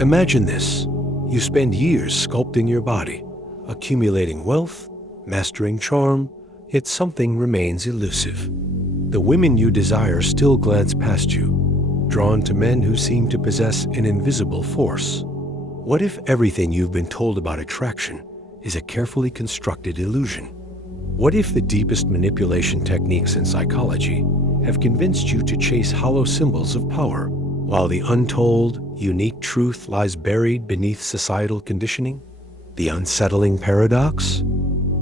Imagine this. You spend years sculpting your body, accumulating wealth, mastering charm, yet something remains elusive. The women you desire still glance past you, drawn to men who seem to possess an invisible force. What if everything you've been told about attraction is a carefully constructed illusion? What if the deepest manipulation techniques in psychology have convinced you to chase hollow symbols of power, while the untold, unique truth lies buried beneath societal conditioning? The unsettling paradox?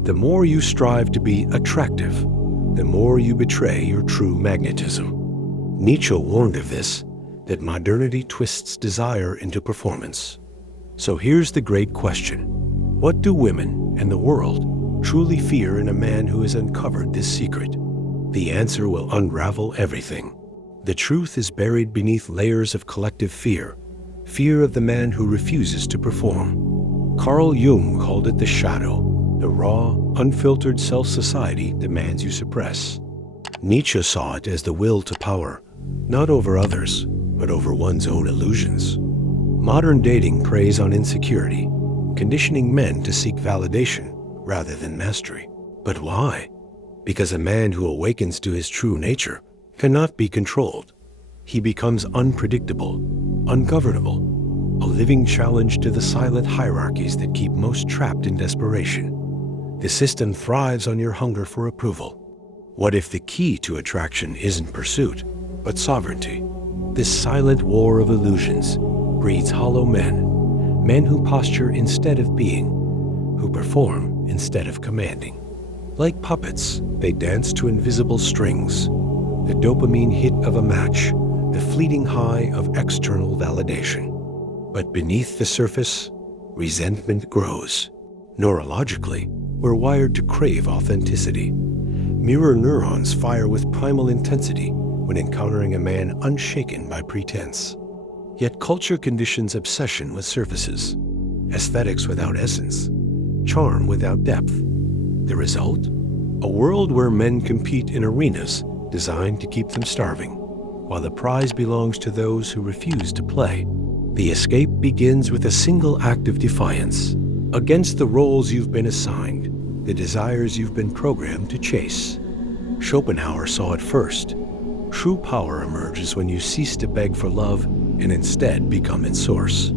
The more you strive to be attractive, the more you betray your true magnetism. Nietzsche warned of this, that modernity twists desire into performance. So here's the great question. What do women and the world truly fear in a man who has uncovered this secret? The answer will unravel everything. The truth is buried beneath layers of collective fear, fear of the man who refuses to perform. Carl Jung called it the shadow, the raw, unfiltered self-society demands you suppress. Nietzsche saw it as the will to power, not over others, but over one's own illusions. Modern dating preys on insecurity, conditioning men to seek validation rather than mastery. But why? Because a man who awakens to his true nature cannot be controlled. He becomes unpredictable, ungovernable, a living challenge to the silent hierarchies that keep most trapped in desperation. The system thrives on your hunger for approval. What if the key to attraction isn't pursuit, but sovereignty? This silent war of illusions breeds hollow men, men who posture instead of being, who perform instead of commanding. Like puppets, they dance to invisible strings, the dopamine hit of a match, the fleeting high of external validation. But beneath the surface, resentment grows. Neurologically, we're wired to crave authenticity. Mirror neurons fire with primal intensity when encountering a man unshaken by pretense. Yet culture conditions obsession with surfaces, aesthetics without essence, charm without depth. The result? A world where men compete in arenas designed to keep them starving, while the prize belongs to those who refuse to play. The escape begins with a single act of defiance against the roles you've been assigned, the desires you've been programmed to chase. Schopenhauer saw it first. True power emerges when you cease to beg for love and instead become its source.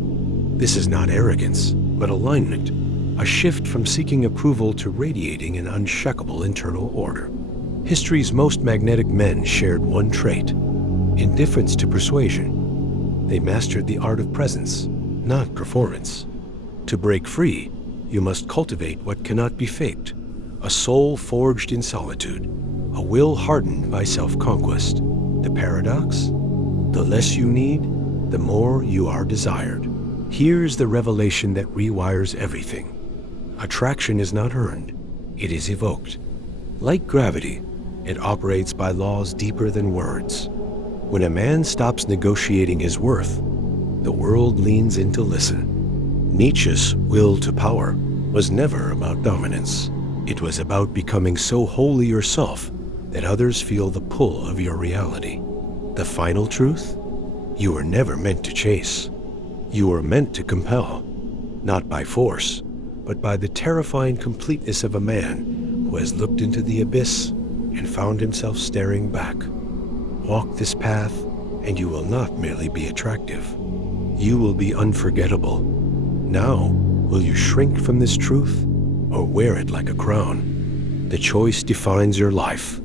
This is not arrogance, but alignment, a shift from seeking approval to radiating an unshakable internal order. History's most magnetic men shared one trait: indifference to persuasion. They mastered the art of presence, not performance. To break free, you must cultivate what cannot be faked, a soul forged in solitude, a will hardened by self-conquest. The paradox? The less you need, the more you are desired. Here's the revelation that rewires everything. Attraction is not earned, it is evoked. Like gravity, it operates by laws deeper than words. When a man stops negotiating his worth, the world leans in to listen. Nietzsche's will to power was never about dominance. It was about becoming so wholly yourself that others feel the pull of your reality. The final truth? You were never meant to chase. You were meant to compel, not by force, but by the terrifying completeness of a man who has looked into the abyss and found himself staring back. Walk this path, and you will not merely be attractive. You will be unforgettable. Now, will you shrink from this truth or wear it like a crown? The choice defines your life.